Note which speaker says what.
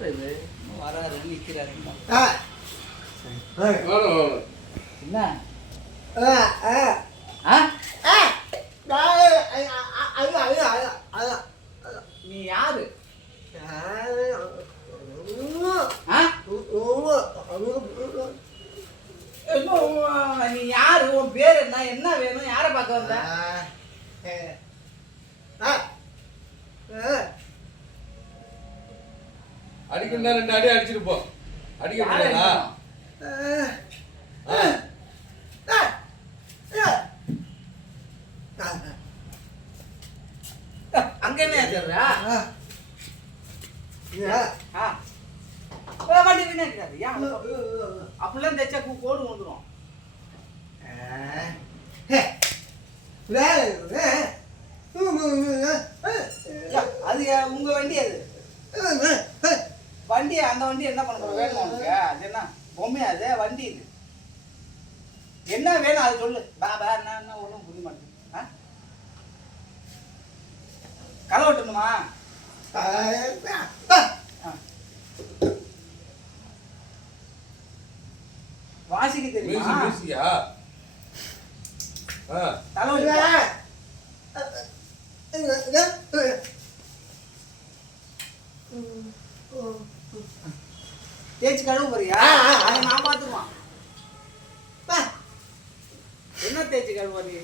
Speaker 1: யார் இது. வராரு நிற்கிறாரு என்ன?
Speaker 2: ஆ ஆ.
Speaker 1: ஆ?
Speaker 2: ஆ. நான் அது அது அது அது
Speaker 1: நீ யாரு? நீ யாரு? உன் பேர் என்ன? என்ன வேணும்? யாரை பார்க்க வந்த?
Speaker 3: அடிக்கணும்னா ரெண்டு அடி அடிச்சிட்டு போ. அடிக்க முடியாதா.
Speaker 1: அங்க என்ன ஏத்துறா? வண்டி வீணா இருக்காது ஏன் அப்படிலாம் தைச்சா கோடு வந்துடும் அது ஏன் உங்க வண்டி அது. வண்டி அந்த வண்டி என்ன பண்ண போற வேணும் உனக்கு? அது என்ன? பொம்மை அது? வண்டி இது. என்ன வேணும்? அது சொல்லு. பா பா என்ன என்ன ஒன்றும் புரிய மாட்டேங்குது. ஆ? களை வெட்டணுமா. வாசிக்க தெரியுமா? தலைவலி தேய்ச்சி கழுவ போறியா? அதை நான் பார்த்துக்குவான் என்ன தேய்ச்சி கழுவுறீ